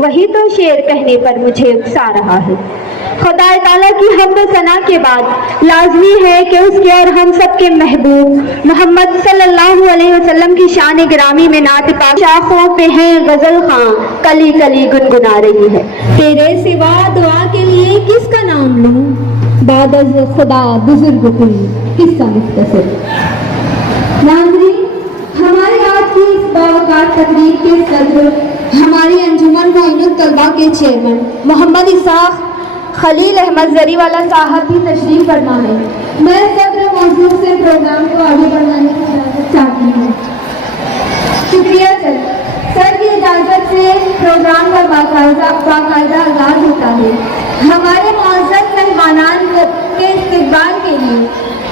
वही तो शेर कहने पर मुझे उकसा रहा है। खुदा ताला की हम्द सना के बाद लाजमी है कि उसके और हम सब के महबूब मोहम्मद सल्लल्लाहु अलैहि वसल्लम की शान गिरामी में नात पाक शाखों पे है गजल खां कली कली गुनगुना रही है। तेरे सिवा दुआ के लिए किसका नाम लूं, बादज खुदा बुजुर्ग कोई किसका मुख्तसर। नाज़रीन, हमारे आज की इस बावकार तकरीर के सदर हमारी अंजुमन मोइनुत तलबा के चेयरमैन मोहम्मद इसाक खलील अहमद जरीवाला साहब भी तशरीफ फरमा है। मैं सदर मौजूद से प्रोग्राम को आगे बढ़ाने की इजाज़त चाहती हूँ। शुक्रिया सर की इजाज़त से प्रोग्राम का बाकायदा आगाज होता है। हमारे मौजूद मेहमानान के इस्तकबाल के लिए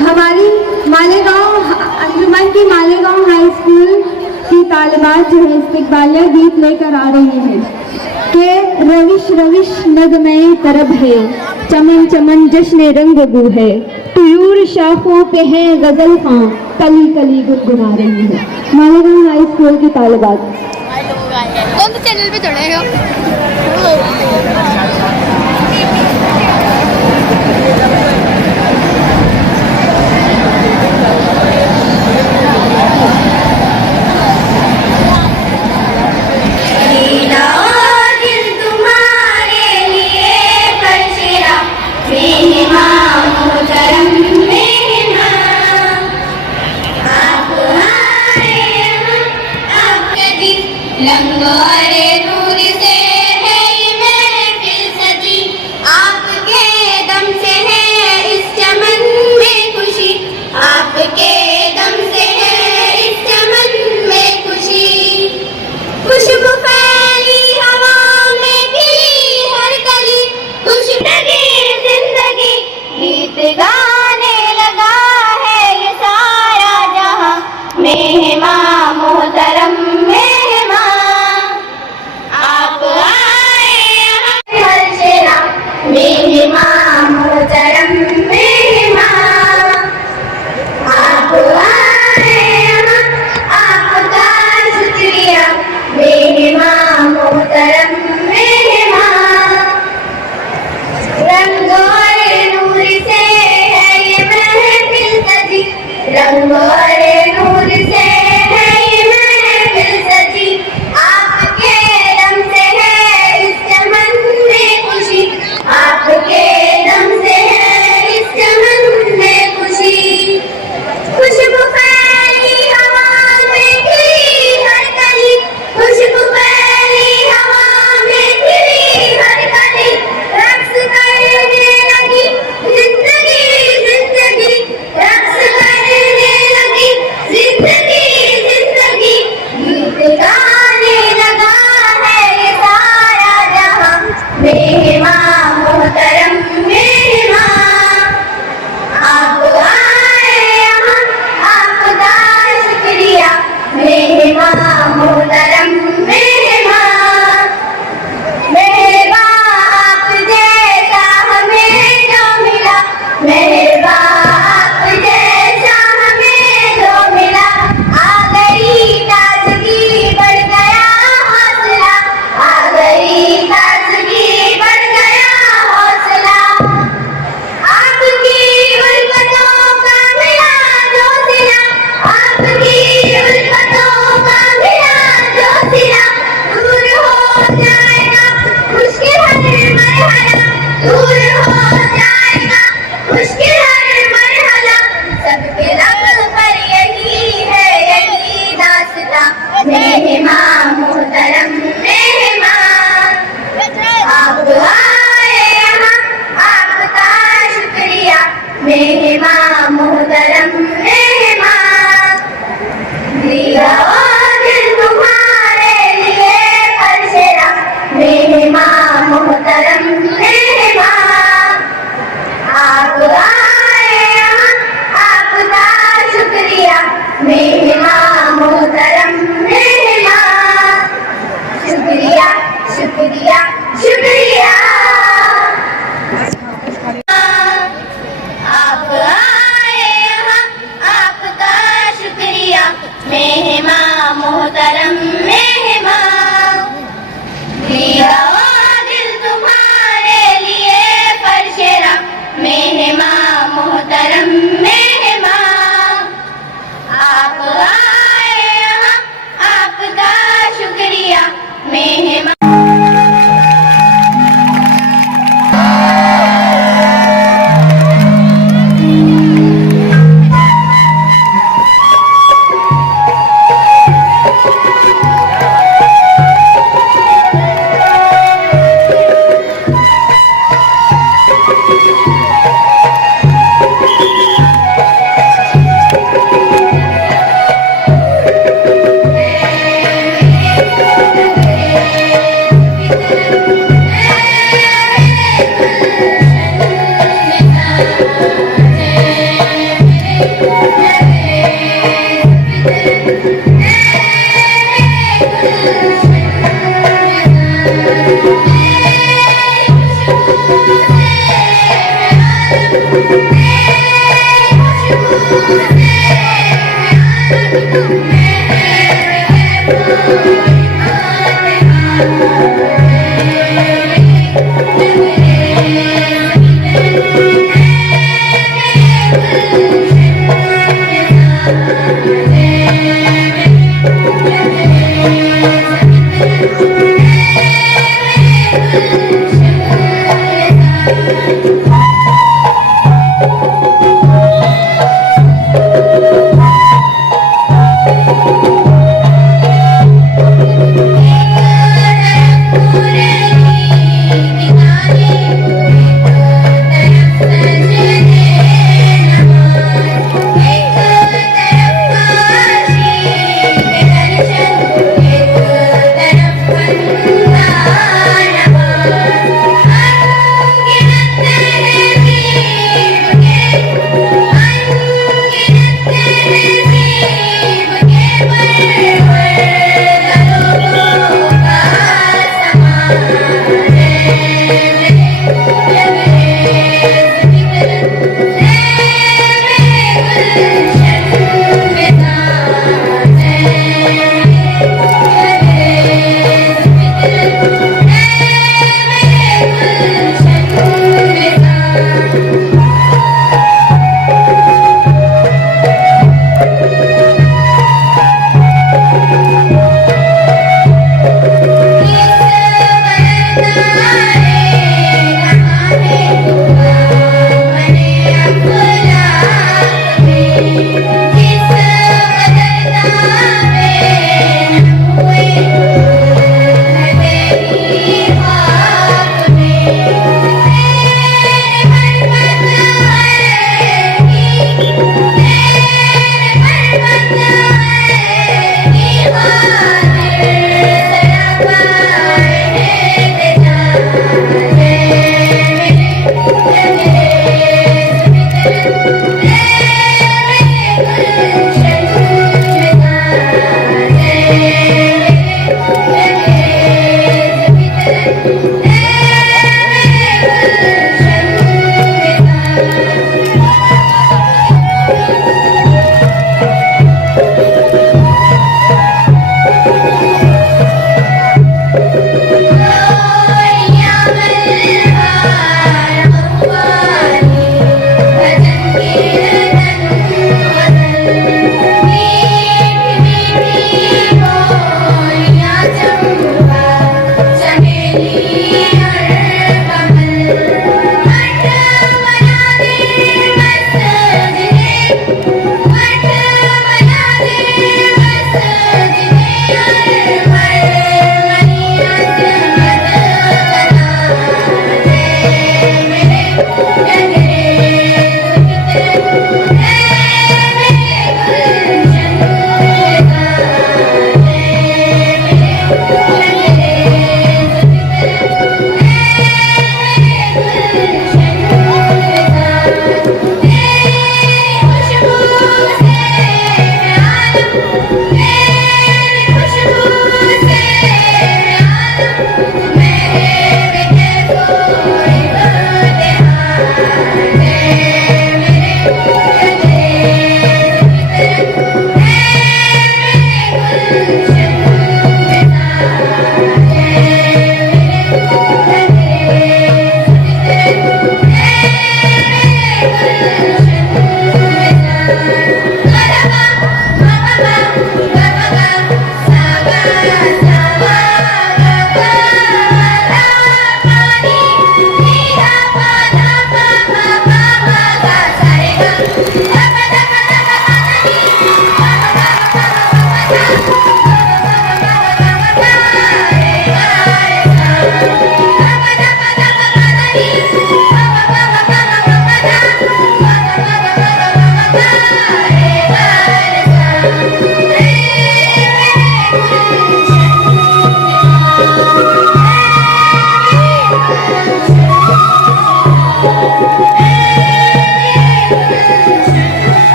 हमारी मालेगांव अंजुमन की मालेगांव हाई स्कूल की तालिबात जो है इस्तकबालिया गीत लेकर आ रही हैं के रविश रविश नगमे तरब है, चमन चमन जश्न रंग बू है, तुयूर शाखों पे है गजल खां कली कली गुनगुना रही है। मालेगांव हाई स्कूल की तालिबात। कौन से चैनल पे चढ़ेगा? लंगोरे नूर से है ये महफिल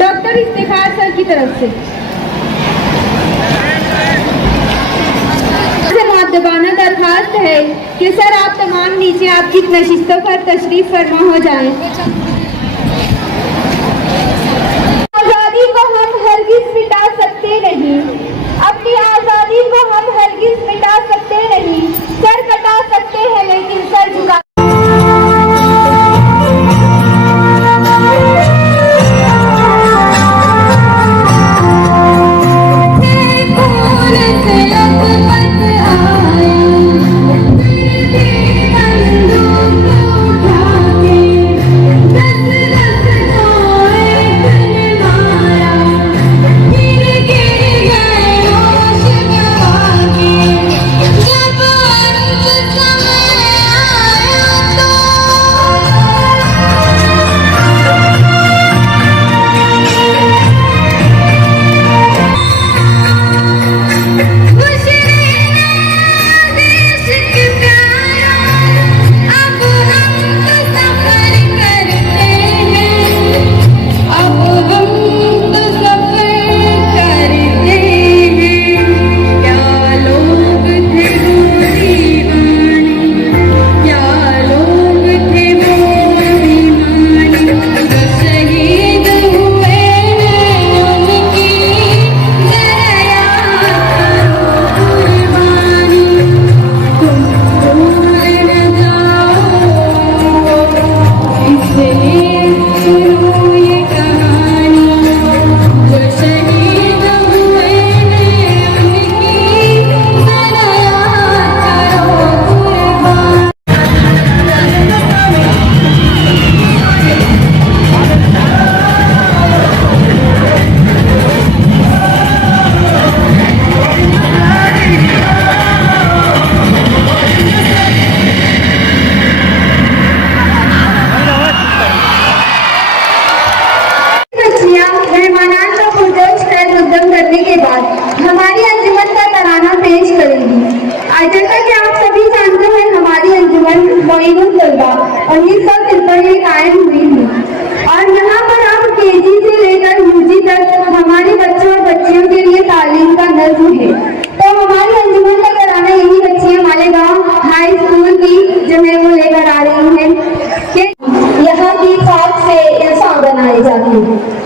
डॉक्टर इफ्तिखार सर की तरफ से मुअद्दबाना दरखास्त है कि सर आप तमाम नीचे आपकी नशिस्तों पर तशरीफ फरमा हो जाएं। आज़ादी को हम हरगिज़ मिटा सकते नहीं, अपनी आज़ादी को हम हरगिज़ मिटा सकते नहीं। सर कटा सकते हैं लेकिन सर झुका हमारी अंजुमन का तराना पेश करेगी। जैसा कि आप सभी जानते हैं हमारी अंजुमन मोइनुल तलबा 1953 में कायम हुई थी और यहाँ पर हम केजी से लेकर यूजी तक हमारे बच्चों और बच्चियों के लिए तालीम का नज़्म है। तो हमारी अंजुमन का तराना यही बच्चियाँ मालेगांव हाई स्कूल की जो है वो लेकर आ रही हैं कि यहाँ की खाक से इंसान बनाए जाते हैं।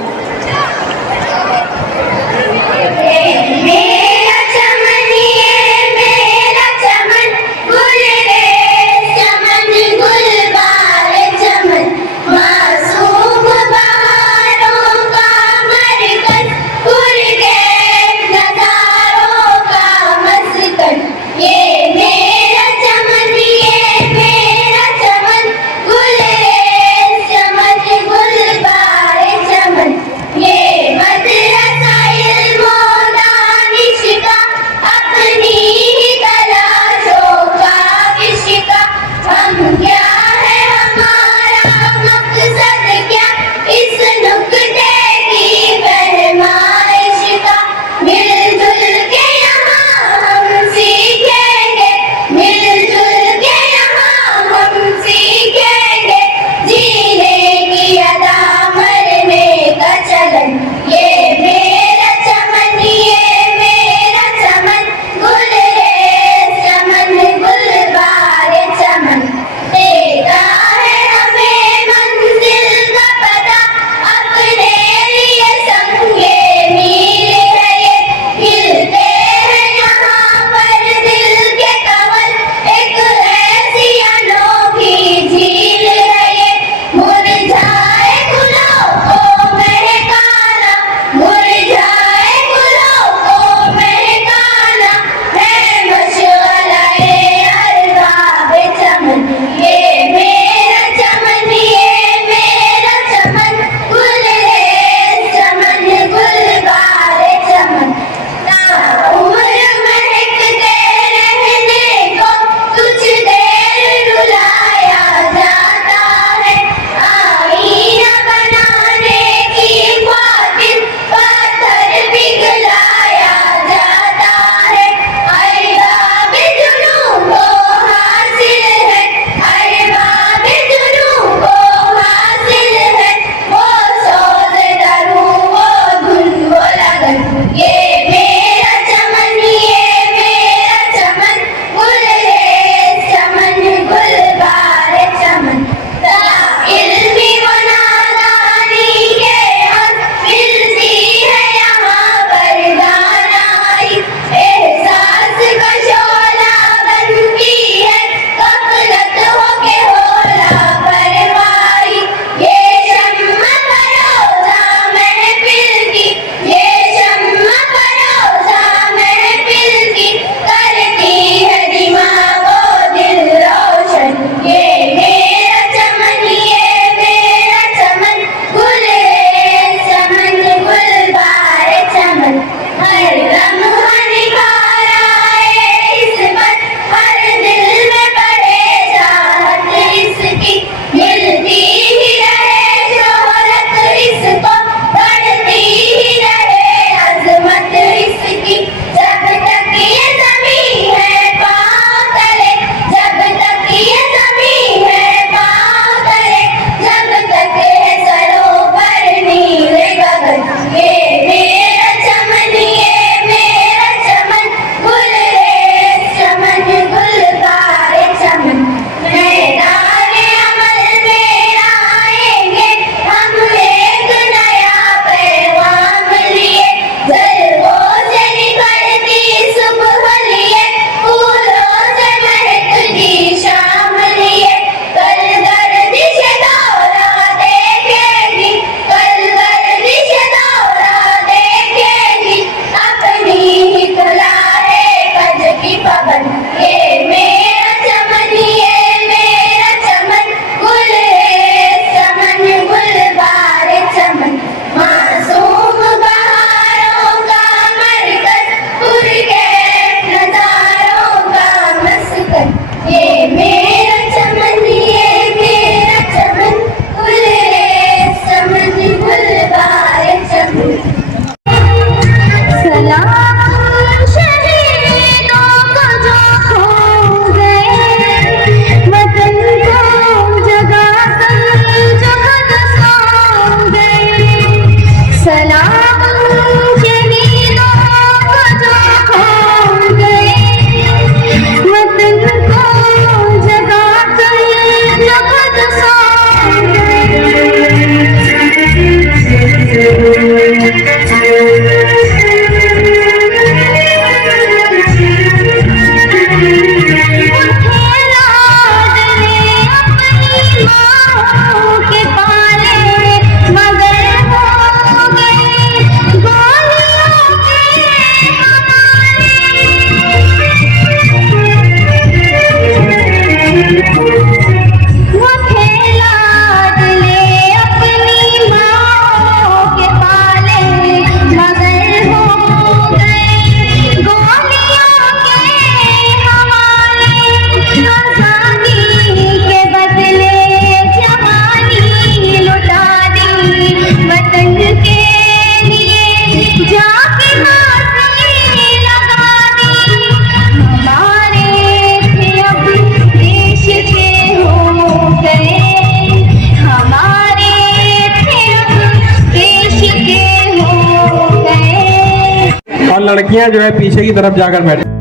और लड़कियां जो है पीछे की तरफ जाकर बैठे।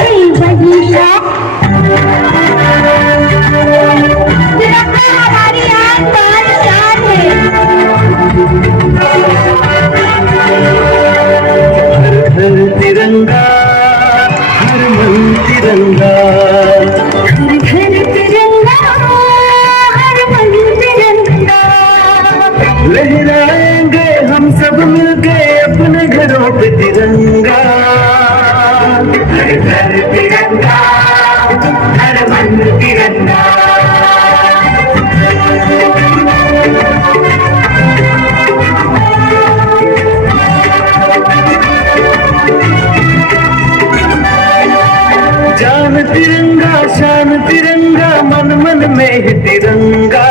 थी वही शान। तिरंगा हमारी आन बान शान है। हर तिरंगा, हर मन तिरंगा, घर घर तिरंगा, हर मन तिरंगा। लहराएंगे हम सब मिलके अपने घरों पे तिरंगा। हर घर तिरंगा, हर मन तिरंगा। जान तिरंगा, शान तिरंगा, मन मन में है तिरंगा।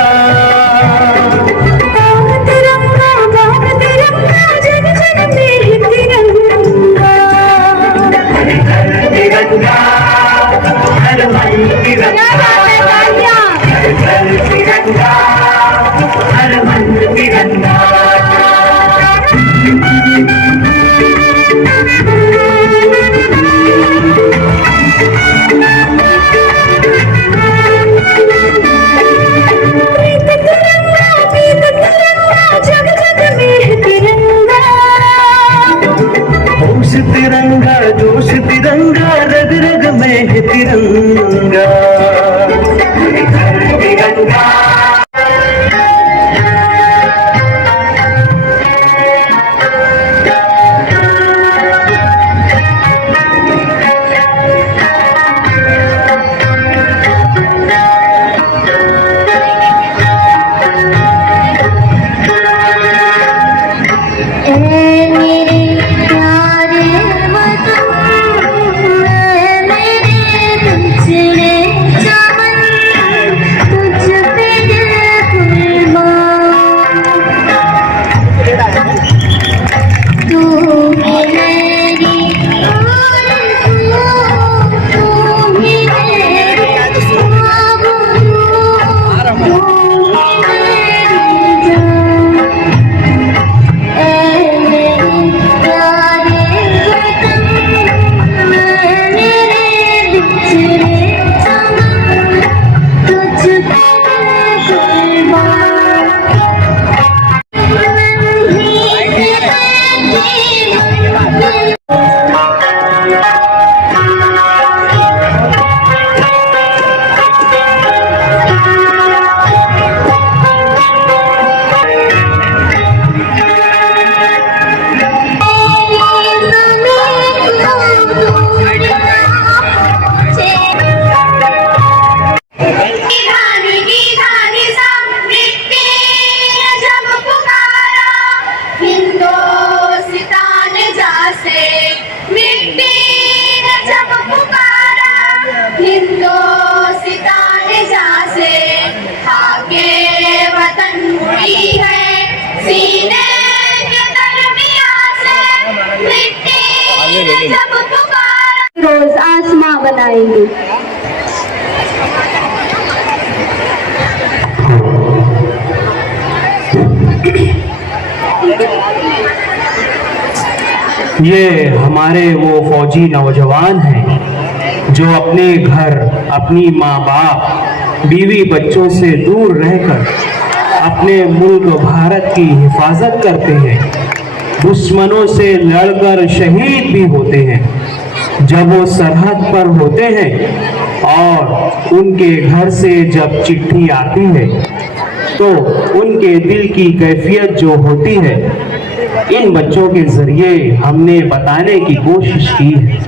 तिरंगा बाग तिरंगा, जन जन में है तिरंगा। हर घर तिरंगा, हर मन तिरंगा। हर घर तिरंगा, हर मन तिरंगा। प्रीत तिरंगा, प्रीत तिरंगा, जग जग में है तिरंगा। होश तिरंगा, जोश तिरंगा, रग रग में है तिरंगा। हर घर तिरंगा। रोज आसमां बनाएंगे। ये हमारे वो फौजी नौजवान हैं जो अपने घर, अपनी माँ बाप, बीवी बच्चों से दूर रहकर अपने मुल्क भारत की हिफाजत करते हैं, दुश्मनों से लड़कर शहीद भी होते हैं। जब वो सरहद पर होते हैं और उनके घर से जब चिट्ठी आती है तो उनके दिल की कैफियत जो होती है, इन बच्चों के जरिए हमने बताने की कोशिश की है।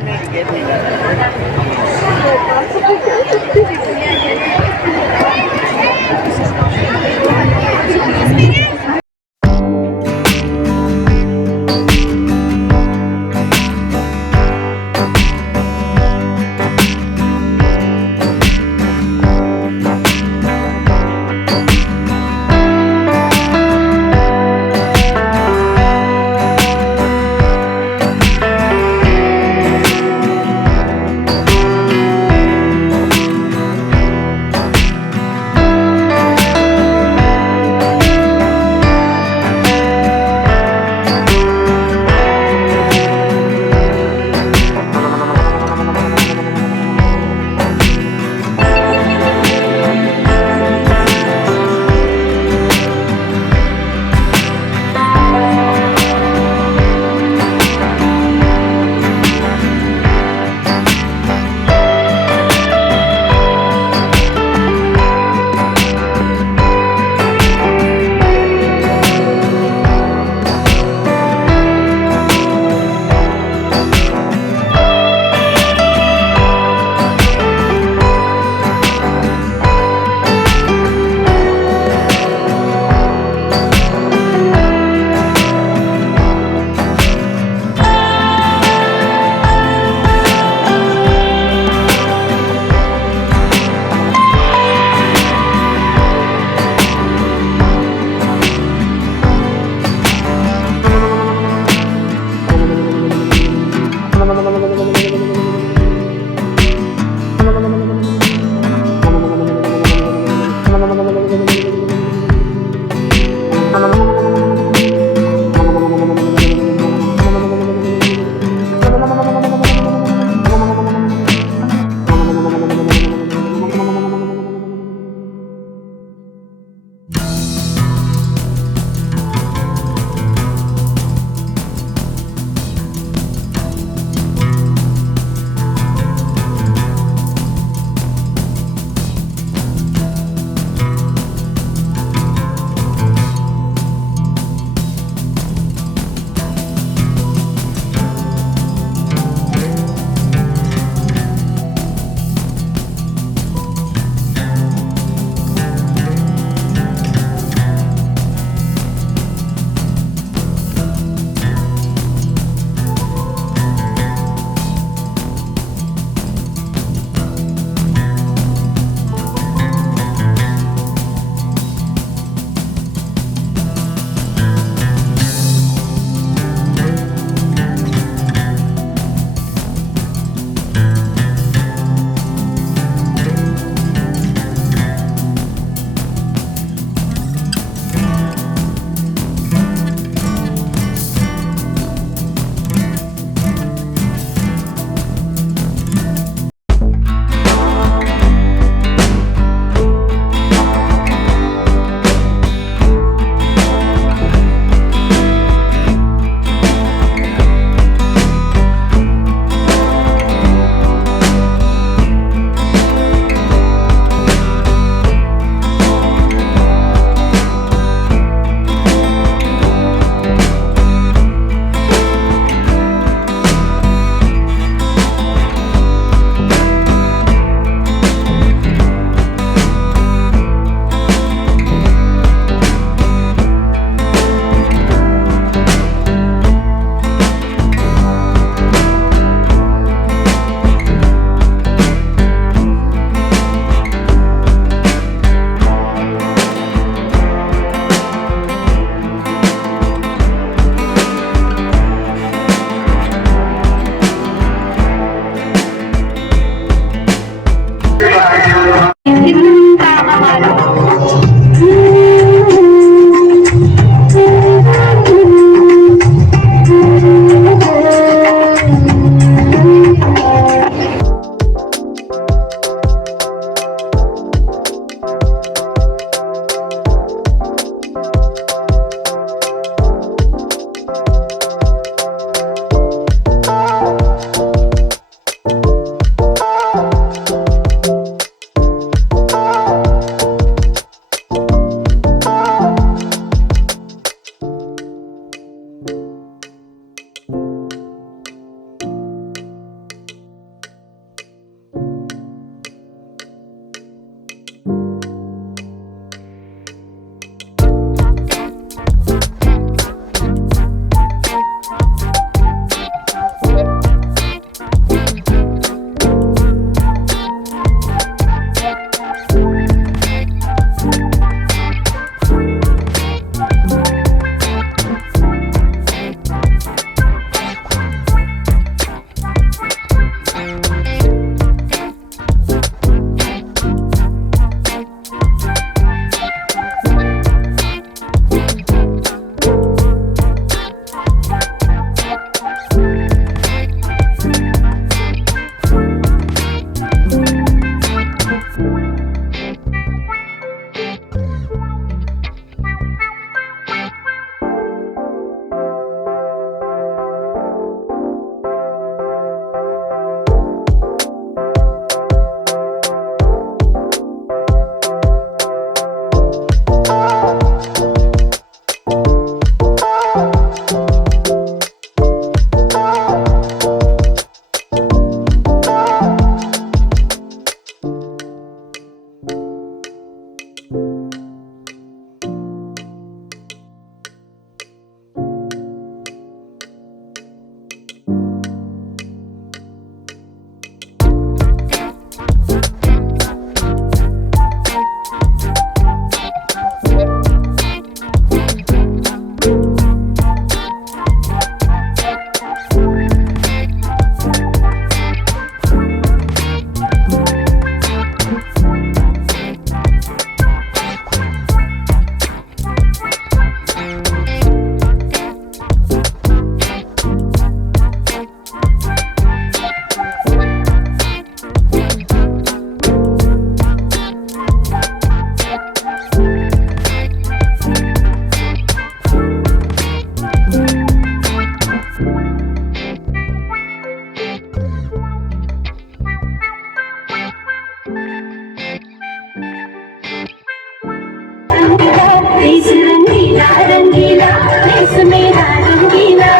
रंगीला रंगीला देश मेरा रंगीला,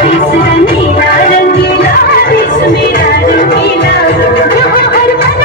देश रंगीला रंगीला देश मेरा रंगीला, यहाँ हर पल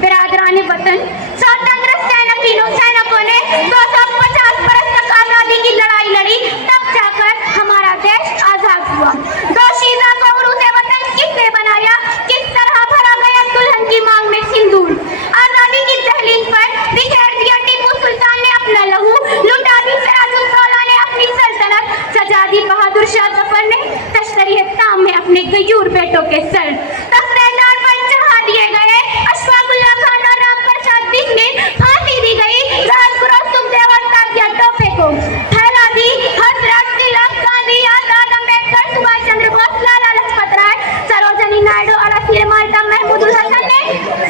बिरादराने वतन स्वतंत्र सैनिकों ने 250 बरस तक आजादी की लड़ाई लड़ी, तब जाकर हमारा देश आजाद हुआ। दोशीज़ा को उरूज़े वतन किसने बनाया, किस तरह भरा गया दुल्हन की मांग में सिंदूर। आजादी की दहलीज पर बिखेर दिया टीपू सुल्तान ने अपना लहू, लुटा दी सिराजुद्दौला ने अपनी सल्तनत, सजा दी बहादुर शाह जफर ने तश्तरी ताम में अपने गयूर बेटों के सर। तख्तेदार पर चढ़ा दिए गए अशफाकुल्लाह खान और राम प्रसाद बिस्मिल, फांसी दी गई राजगुरु सुखदेव और तात्या टोपे को। फैला दी हजरत तिलक, गांधी, आजाद, अम्बेडकर, सुभाष चंद्र बोस, लाला लजपत राय, सरोजनी नायडू और असीम माल्टा महमूदुल हसन ने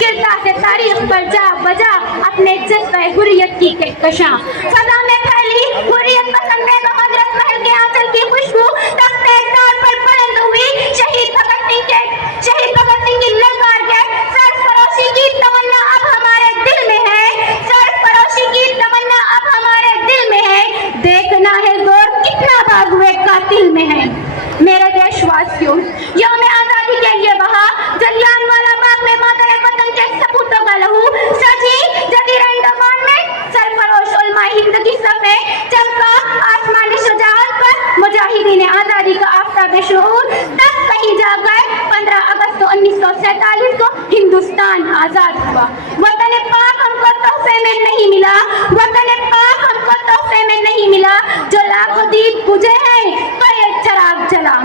गिरता से तारीख पर जा बजा अपने जज्बे हुर्रियत की कहकशां। सदा में फैली हुर्रियत पसंद बेगम हजरत महल के आंचल की खुशबू तख्ते इक़्तिदार पर बुलंद हुई। शहीद भगत सिंह की ललकार के सरफरोशी की तमन्ना अब हमारे दिल में है, सरफरोशी की तमन्ना अब हमारे दिल में है। देखना है गौर कितना भाग हुए कातिल में है। मेरे देशवासियों, यौम आजादी के लिए बहा जलियांवाला बाग में मातरे वतन के सपूतों का लहू, सजी जजीरा अंडमान में सरफरोश उलमा हिंद की सफे चमका आसमानी शुजाअत पर मुजाहिदीन आजादी का आफताब शुऊर। तब कहीं जाकर 15 अगस्त 1947 को हिंदुस्तान आजाद हुआ। वतन पाक हमको तोहफे में नहीं मिला, वतन पाक हमको तोहफे में नहीं मिला, जो लाखों दीप बुझे हैं पर एक चराग जला।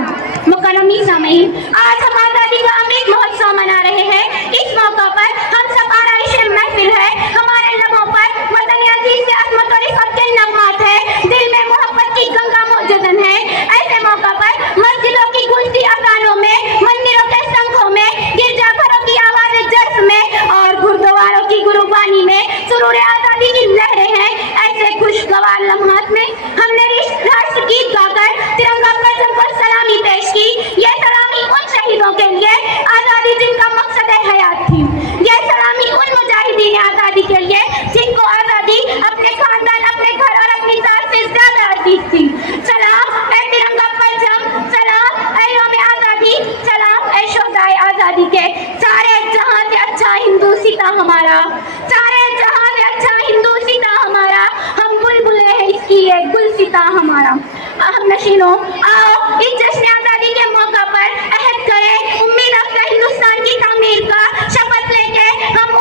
मुकर्रमी सामीन, आज हम आजादी का अमृत महोत्सव मना रहे हैं। इस मौका पर हम सब आराइश महफिल है, हमारे लबों पर वतन अजीज के अज़मत और इफ़्फ़त के नग़मात है, दिल में मोहब्बत की गंगा मौजूदन है। ऐसे मौका पर मस्जिदों की गूंजती अज़ानों में, मंदिरों के शंखों में, गिरजाघरों की आवाज़ जर्फ में और गुरुद्वारों की गुरुबानी में सुरूर आजादी की लहरें हैं। ऐसे खुशगवार लम्हात में हमने राष्ट्रगीत गाकर तिरंगा परचम को सलामी पेश की। ये सलामी उन शहीदों के लिए आजादी जिनका मकसद हयात थी, ये सलामी उन मुजाहिदीन आजादी के लिए जिनको आजादी अपने खानदान, अपने घर और अपनी जात से ज्यादा अजीज थी। सलाम ए तिरंगा परचम, सलाम ए यौम आजादी, सलाम ए शोहदाए आजादी के। सारे जहां से अच्छा हिंदू सीता हमारा, सारे जहां से अच्छा हिंदू सीता हमारा, हम बुलबुले हैं इसकी ये गुल सीता हमारा। हम नशीनों, आओ इस जश्न आजादी के मौका पर अहद करें, उम्मीद अफ्ज़ा हिंदुस्तान की तामीर का शपथ लेके हम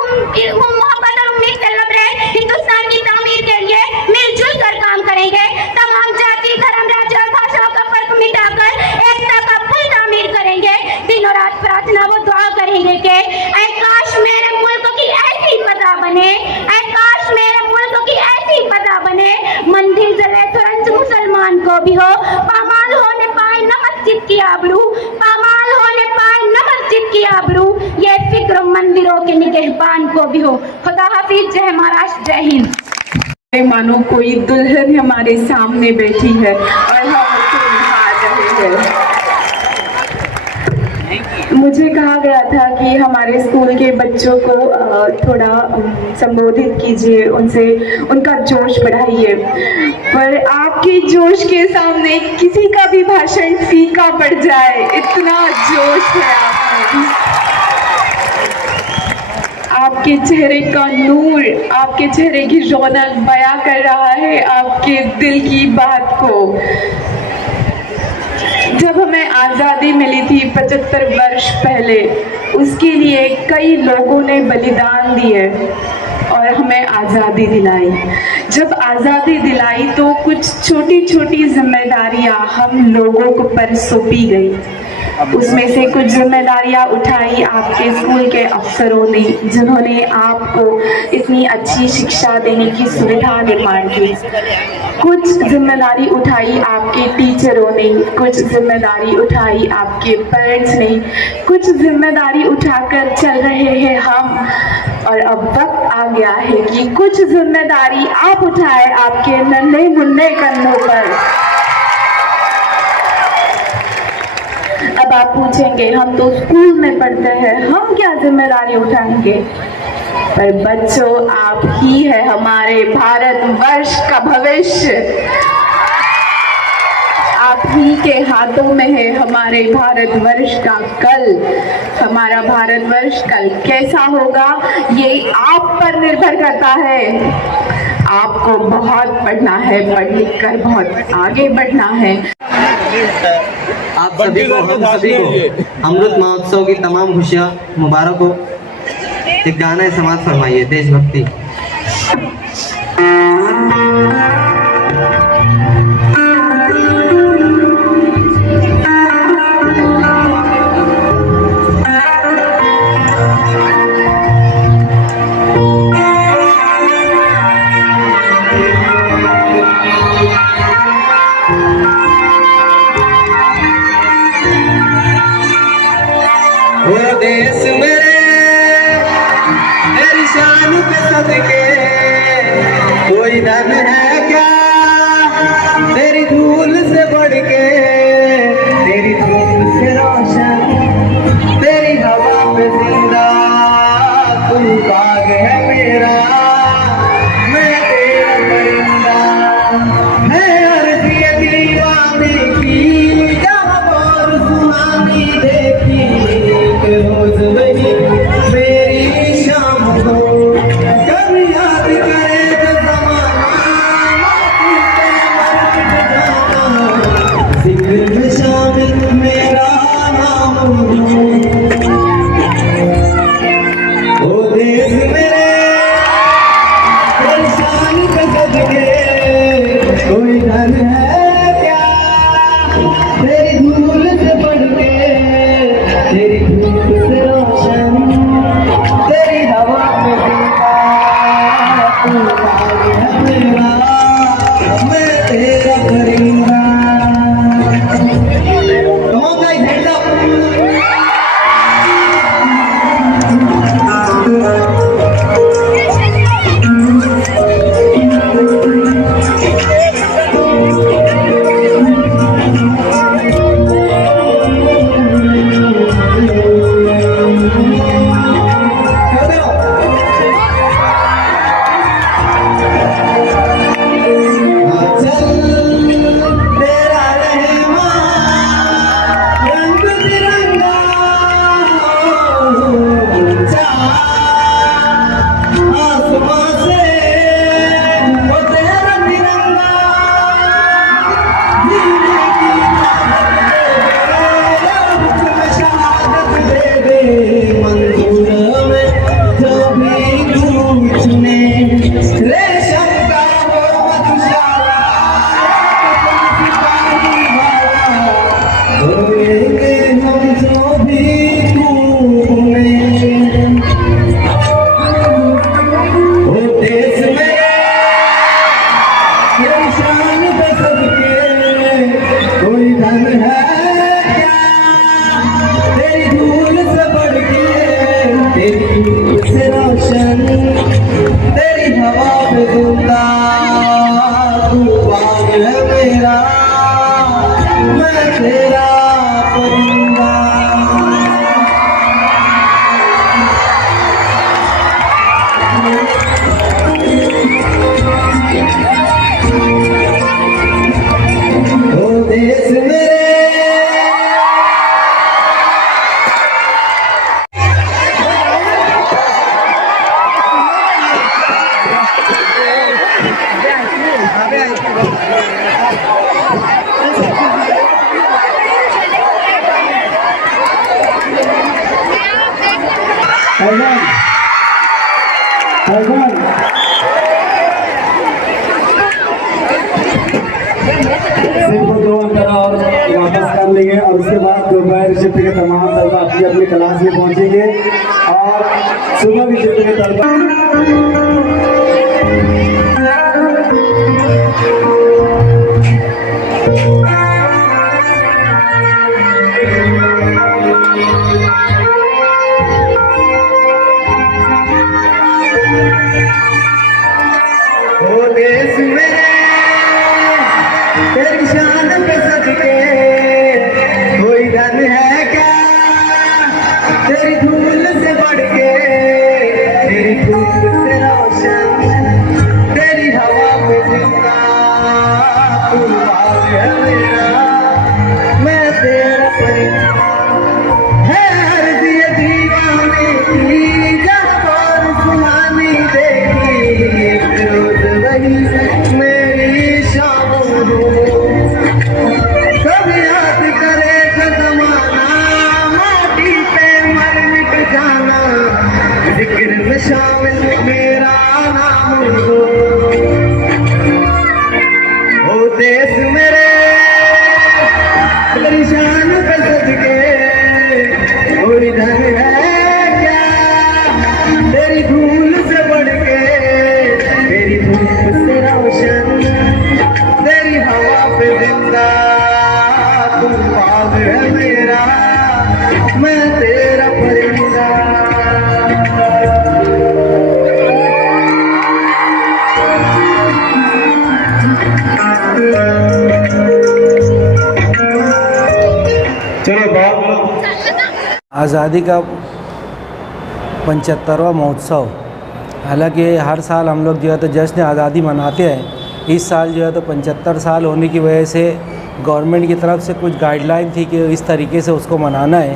मंदिर जले तुरंत मुसलमान को भी हो, पामाल होने पाए न मस्जिद की आबरू, पामाल होने पाए न मस्जिद की आबरू, ये फिक्र मंदिरों के निगहबान को भी हो। खुदा हाफिज, जय महाराष्ट्र, जय हिंद। मानो कोई दुल्हन हमारे सामने बैठी है और हम उसको निभा रहे हैं। मुझे कहा गया था कि हमारे स्कूल के बच्चों को थोड़ा संबोधित कीजिए, उनसे उनका जोश बढ़ाइए, पर आपके जोश के सामने किसी का भी भाषण फीका पड़ जाए, इतना जोश है आप में। आपके चेहरे का नूर, आपके चेहरे की रौनक बयां कर रहा है आपके दिल की बात को। जब हमें आज़ादी मिली थी 75 वर्ष पहले, उसके लिए कई लोगों ने बलिदान दिए और हमें आज़ादी दिलाई। जब आज़ादी दिलाई तो कुछ छोटी छोटी जिम्मेदारियां हम लोगों को पर सौंपी गई। उसमें से कुछ जिम्मेदारियां उठाई आपके स्कूल के अफसरों ने, जिन्होंने आपको इतनी अच्छी शिक्षा देने की सुविधा निर्माण की। कुछ जिम्मेदारी उठाई आपके टीचरों ने, कुछ जिम्मेदारी उठाई आपके पेरेंट्स ने, कुछ जिम्मेदारी उठाकर चल रहे हैं हम। और अब वक्त आ गया है कि कुछ जिम्मेदारी आप उठाए आपके नन्हे मुन्ने कंधों पर। अब आप पूछेंगे, हम तो स्कूल में पढ़ते हैं, हम क्या जिम्मेदारी उठाएंगे? पर बच्चों, आप ही है हमारे भारतवर्ष का भविष्य। आप ही के हाथों में है हमारे भारतवर्ष का कल। हमारा भारतवर्ष कल कैसा होगा, ये आप पर निर्भर करता है। आपको बहुत पढ़ना है, पढ़ लिख कर बहुत आगे बढ़ना है। आप सभी को, हम सभी को अमृत महोत्सव की तमाम खुशियाँ मुबारक हो। एक गाना समाज फरमाइए, देशभक्ति। ओ देश मेरे, तेरी शान पे सदके, कोई धन है क्या तेरी धूल से बढ़ के, तेरी धूल से रोशन, तेरी हवा पे जिंदा, तू बाग है मेरा, मैं तेरा परिंदा। मैं अर्ज़ ये दीवाने की जहाँ और सुहानी देखी, रोज वही मेरी शाम को कभी याद करे तो ज़माना, जिक्र में शामिल मेरा नाम हो। ओ देश मेरे, तेरी शान पे सदके, कोई डर है क्या तेरी धूल से बढ़ के, तेरी धूल से रोशन, तेरी हवा में जिंदा, तू बाग है मेरा, मैं तेरा परिंदा। Come on guys, hands up. चल तेरी शान पे सबके कोई धन है क्या, तेरी धूल से बढ़ के, तेरी धूल से रोशन, तेरी हवा पे जिंदा, तू बाग है मेरा, मैं तेरा परिंदा। ओ देश मेरे सिर्फ दो अंतर और वापस कर लेंगे और उसके बाद दोपहर शिफ्ट के तमाम तलबा अपनी अपनी क्लास में पहुंचेंगे और सुबह की शिफ्ट के तलबा ओ देश मेरे तेरी शान पे सदके कोई धन है क्या, तेरी धूल से बढ़ के, तेरी धूल से रोशन, तेरी हवा पे जिंदा, तू बाग है मेरा, मैं तेरा परिंदा। है हर दिए दीवाने की जब और सुनानी देखी, एक रोज वही मेरी शाम हो, कब याद करे तो जमाना, माटी पे मर मिट जाना, जिक्र में शामिल मेरा नाम हो। ओ देश मेरे तेरी शान पे सदके कोई धन है क्या, तेरी धूल से बढ़ के, तेरी धूल से रोशन, तेरी हवा पे जिंदा, तू बाग है मेरा, मैं तेरा परिंदा। चलो बात आज़ादी का 75वां महोत्सव। हालांकि हर साल हम लोग जो है तो जश्न आज़ादी मनाते हैं। इस साल जो है तो 75 साल होने की वजह से गवर्नमेंट की तरफ से कुछ गाइडलाइन थी कि इस तरीके से उसको मनाना है।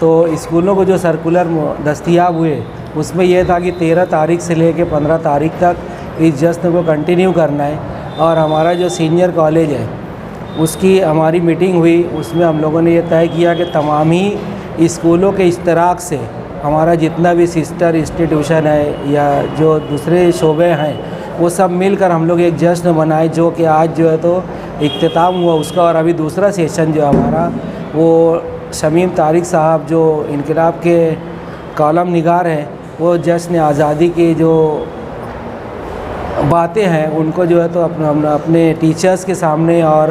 तो स्कूलों को जो सर्कुलर दस्तयाब हुए उसमें यह था कि 13 तारीख से लेकर 15 तारीख तक इस जश्न को कंटिन्यू करना है। और हमारा जो सीनियर कॉलेज है उसकी हमारी मीटिंग हुई, उसमें हम लोगों ने ये तय किया कि तमाम ही स्कूलों के इश्तराक से हमारा जितना भी सिस्टर इंस्टीट्यूशन है या जो दूसरे शोबे हैं वो सब मिलकर हम लोग एक जश्न मनाए, जो कि आज जो है तो इख्तिताम हुआ उसका। और अभी दूसरा सेशन जो हमारा वो शमीम तारिक साहब जो इनकलाब के कॉलम निगार हैं, वो जश्न आज़ादी की जो बातें हैं उनको जो है तो अपने टीचर्स के सामने, और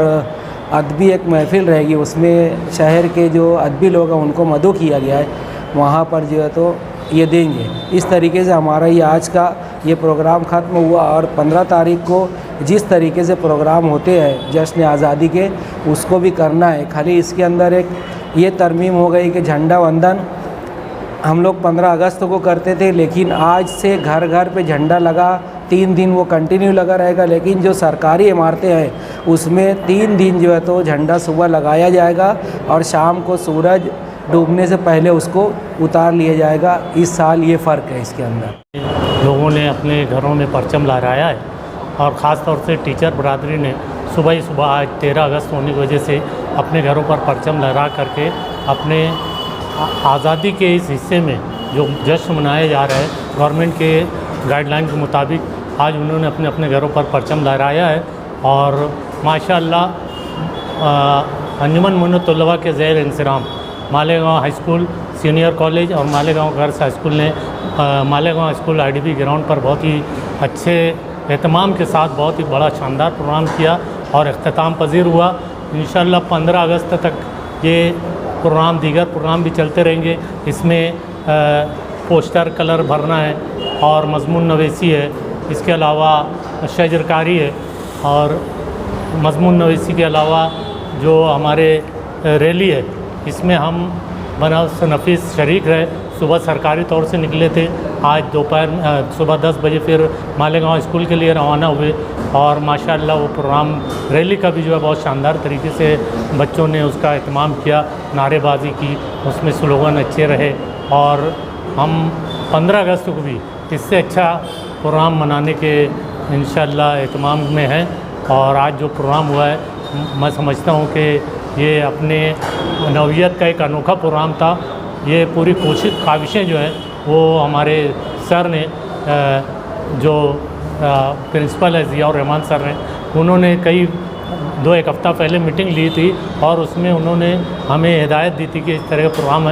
अदबी एक महफ़िल रहेगी उसमें शहर के जो अदबी लोग हैं उनको मदऊ किया गया है, वहाँ पर जो है तो ये देंगे। इस तरीके से हमारा ये आज का ये प्रोग्राम ख़त्म हुआ। और 15 तारीख को जिस तरीके से प्रोग्राम होते हैं जश्न आज़ादी के उसको भी करना है। खाली इसके अंदर एक ये तरमीम हो गई कि झंडा वंदन हम लोग 15 अगस्त को करते थे, लेकिन आज से घर घर पे झंडा लगा 3 दिन वो कंटिन्यू लगा रहेगा। लेकिन जो सरकारी इमारतें हैं उसमें 3 दिन जो है तो झंडा सुबह लगाया जाएगा और शाम को सूरज डूबने से पहले उसको उतार लिया जाएगा। इस साल ये फ़र्क है इसके अंदर। लोगों ने अपने घरों में परचम लहराया है और ख़ास तौर से टीचर बरादरी ने सुबह ही सुबह आज 13 अगस्त होने की वजह से अपने घरों पर परचम लहरा करके अपने आज़ादी के इस हिस्से में जो जश्न मनाया जा रहा है गवर्नमेंट के गाइडलाइन के मुताबिक आज उन्होंने अपने अपने घरों पर परचम लहराया है। और माशाअल्लाह अंजुमन मुन्नतुल्लवा के ज़ेर इंसराम Malegaon high school senior college और मालेगांव गर्ल्स हाई स्कूल ने मालेगांव स्कूल आईडीबी ग्राउंड पर बहुत ही अच्छे एहतमाम के साथ बहुत ही बड़ा शानदार प्रोग्राम किया और अख्ताम पजीर हुआ। इंशाअल्लाह 15 अगस्त तक ये प्रोग्राम, दीगर प्रोग्राम भी चलते रहेंगे। इसमें पोस्टर कलर भरना है और मज़मून नवीसी है, इसके अलावा शजरकारी है और मज़मून नवीसी के अलावा जो हमारे रैली है इसमें हम बनस नफीस शरीक रहे। सुबह सरकारी तौर से निकले थे, आज दोपहर सुबह 10 बजे फिर मालेगांव स्कूल के लिए रवाना हुए और माशाअल्लाह वो प्रोग्राम रैली का भी जो है बहुत शानदार तरीके से बच्चों ने उसका एहतमाम किया, नारेबाजी की, उसमें स्लोगन अच्छे रहे और हम 15 अगस्त को भी इससे अच्छा प्रोग्राम मनाने के इंशाअल्लाह एहतमाम में हैं। और आज जो प्रोग्राम हुआ है मैं समझता हूँ कि ये अपने नौइयत का एक अनोखा प्रोग्राम था। ये पूरी काविशें जो हैं वो हमारे सर ने जो प्रिंसिपल है ज़ियाउर रहमान सर ने, उन्होंने एक हफ़्ता पहले मीटिंग ली थी और उसमें उन्होंने हमें हिदायत दी थी कि इस तरह का प्रोग्राम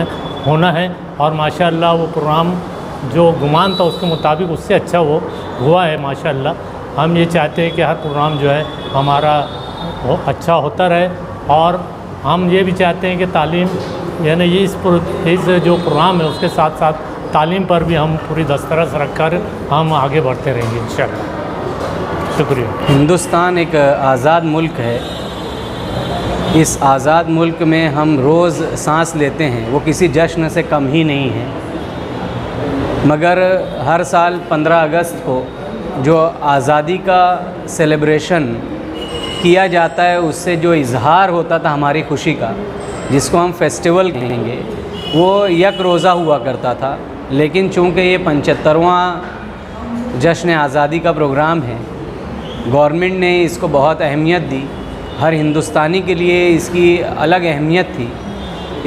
होना है और माशाअल्लाह वो प्रोग्राम जो गुमान था उसके मुताबिक उससे अच्छा वो हुआ है माशाअल्लाह। हम ये चाहते हैं कि हर प्रोग्राम जो है हमारा अच्छा होता रहे और हम ये भी चाहते हैं कि तालीम यानी ये इस जो प्रोग्राम है उसके साथ साथ तालीम पर भी हम पूरी दस्तरस रखकर हम आगे बढ़ते रहेंगे इंशाअल्लाह। शुक्रिया। हिंदुस्तान एक आज़ाद मुल्क है। इस आज़ाद मुल्क में हम रोज़ सांस लेते हैं, वो किसी जश्न से कम ही नहीं है। मगर हर साल 15 अगस्त को जो आज़ादी का सेलिब्रेशन किया जाता है, उससे जो इजहार होता था हमारी खुशी का, जिसको हम फेस्टिवल कहेंगे, वो एक रोज़ा हुआ करता था। लेकिन चूँकि ये 75वां जश्न आज़ादी का प्रोग्राम है, गवर्नमेंट ने इसको बहुत अहमियत दी। हर हिंदुस्तानी के लिए इसकी अलग अहमियत थी।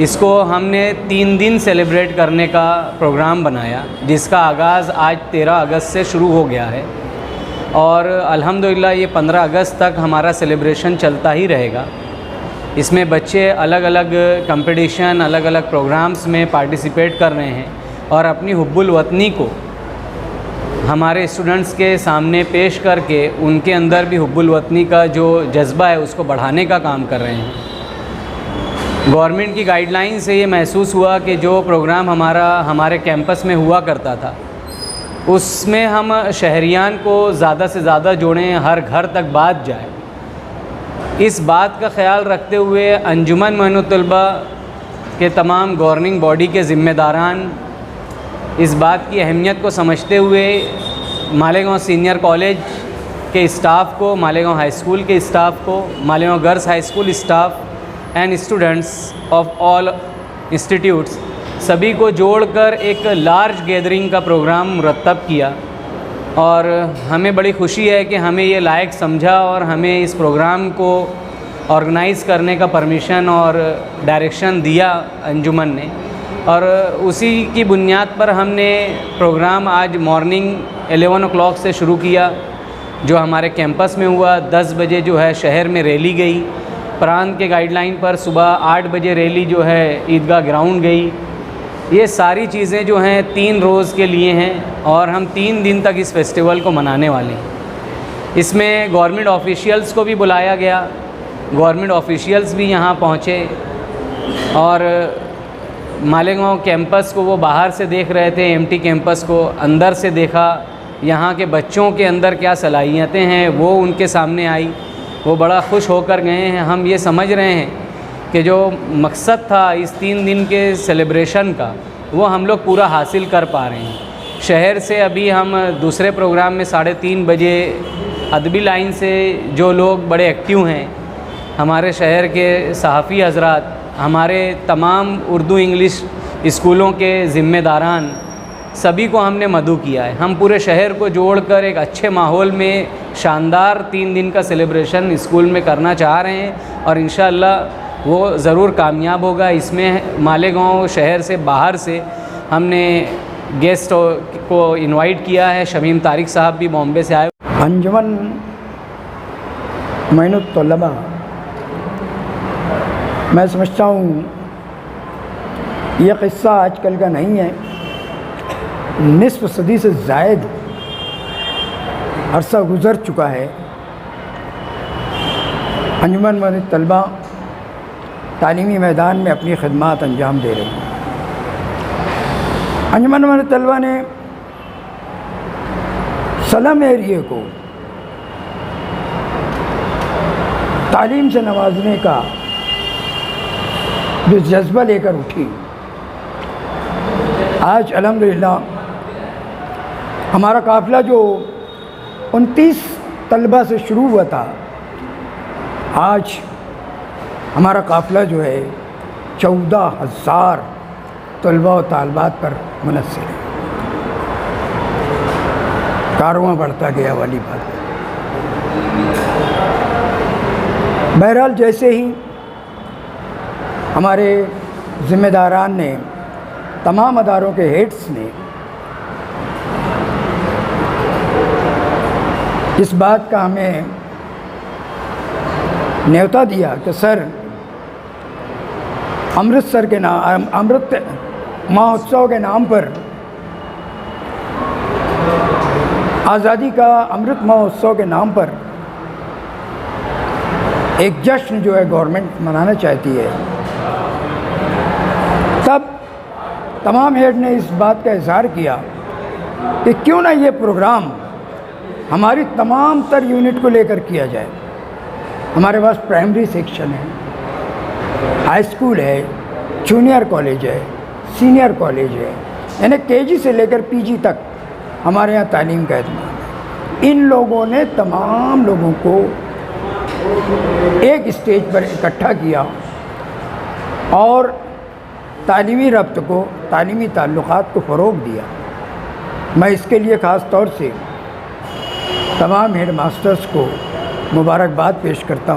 इसको हमने 3 दिन सेलिब्रेट करने का प्रोग्राम बनाया, जिसका आगाज़ आज 13 अगस्त से शुरू हो गया है और अल्हम्दुलिल्लाह ये 15 अगस्त तक हमारा सेलिब्रेशन चलता ही रहेगा। इसमें बच्चे अलग अलग कंपटीशन, अलग अलग प्रोग्राम्स में पार्टिसिपेट कर रहे हैं और अपनी हुब्बुल वतनी को हमारे स्टूडेंट्स के सामने पेश करके उनके अंदर भी हुब्बुल वतनी का जो जज्बा है उसको बढ़ाने का काम कर रहे हैं। गवर्नमेंट की गाइडलाइन से ये महसूस हुआ कि जो प्रोग्राम हमारे कैंपस में हुआ करता था उसमें हम शहरियान को ज़्यादा से ज़्यादा जोड़ें, हर घर तक बात जाए। इस बात का ख्याल रखते हुए अंजुमन मोइनुत तलबा के तमाम गवर्निंग बॉडी के ज़िम्मेदारान इस बात की अहमियत को समझते हुए मालेगांव सीनियर कॉलेज के स्टाफ़ को, मालेगांव हाई स्कूल के स्टाफ़ को, Malegaon girls high school staff and students of all institutes सभी को जोड़कर एक लार्ज गैदरिंग का प्रोग्राम मुरतब किया और हमें बड़ी खुशी है कि हमें ये लायक समझा और हमें इस प्रोग्राम को ऑर्गेनाइज़ करने का परमिशन और डायरेक्शन दिया अंजुमन ने। और उसी की बुनियाद पर हमने प्रोग्राम आज मॉर्निंग 11 o'clock से शुरू किया, जो हमारे कैंपस में हुआ। 10 बजे जो है शहर में रैली गई, प्रांत के गाइडलाइन पर सुबह 8 बजे रैली जो है ईदगाह ग्राउंड गई। ये सारी चीज़ें जो हैं 3 रोज़ के लिए हैं और हम 3 दिन तक इस फेस्टिवल को मनाने वाले हैं। इसमें गवर्नमेंट ऑफिशियल्स को भी बुलाया गया, गवर्नमेंट ऑफिशियल्स भी यहाँ पहुँचे और मालेगांव कैंपस को वो बाहर से देख रहे थे, एम्प्टी कैंपस को अंदर से देखा, यहाँ के बच्चों के अंदर क्या सलाहियतें हैं वो उनके सामने आई। वो बड़ा खुश होकर गए हैं। हम ये समझ रहे हैं कि जो मकसद था इस 3 दिन के सेलिब्रेशन का वो हम लोग पूरा हासिल कर पा रहे हैं। शहर से अभी हम दूसरे प्रोग्राम में 3:30 बजे अदबी लाइन से जो लोग बड़े एक्टिव हैं, हमारे शहर के सहाफ़ी हजरात, हमारे तमाम उर्दू इंग्लिश स्कूलों के ज़िम्मेदारान, सभी को हमने मदऊ किया है। हम पूरे शहर को जोड़कर एक अच्छे माहौल में शानदार 3 दिन का सेलिब्रेशन स्कूल में करना चाह रहे हैं और इंशाअल्लाह वो ज़रूर कामयाब होगा। इसमें मालेगांव शहर से बाहर से हमने गेस्ट को इनवाइट किया है। शमीम तारिक साहब भी बॉम्बे से आए। अंजुमन मोइनुत तलबा, मैं समझता हूँ ये क़िस्सा आजकल का नहीं है, निस्फ़ सदी से ज़ायद अरसा गुज़र चुका है, अंजुमन मदद तलबा तालीमी मैदान में अपनी खदमात अंजाम दे रही हैं। अंजुमन मदद तलबा ने सलम एरिए को तालीम से नवाजने का जो जज्बा लेकर उठी, आज अल्हम्दुलिल्लाह हमारा काफ़िला जो 29 तलबा से शुरू हुआ था, आज हमारा काफ़िला जो है 14,000 तलबा और तालबात पर मुनस्सिर है। कारवां बढ़ता गया वाली बात। बहरहाल जैसे ही हमारे ज़िम्मेदारान ने, तमाम अदारों के हेड्स ने इस बात का हमें न्योता दिया कि सर अमृतसर के नाम, अमृत महोत्सव के नाम पर, आज़ादी का अमृत महोत्सव के नाम पर एक जश्न जो है गवर्नमेंट मनाना चाहती है, तब तमाम हेड ने इस बात का इज़हार किया कि क्यों ना ये प्रोग्राम हमारी तमाम तर यूनिट को लेकर किया जाए। हमारे पास प्राइमरी सेक्शन है, हाई स्कूल है, जूनियर कॉलेज है, सीनियर कॉलेज है, यानी केजी से लेकर पीजी तक हमारे यहाँ तालीम का एहतमाम है। इन लोगों ने तमाम लोगों को एक स्टेज पर इकट्ठा किया और तालीमी रब्त को, तालीमी ताल्लुक़ात को फ़रोग़ दिया। मैं इसके लिए ख़ास तौर से तमाम हेड मास्टर्स को मुबारकबाद पेश करता हूँ।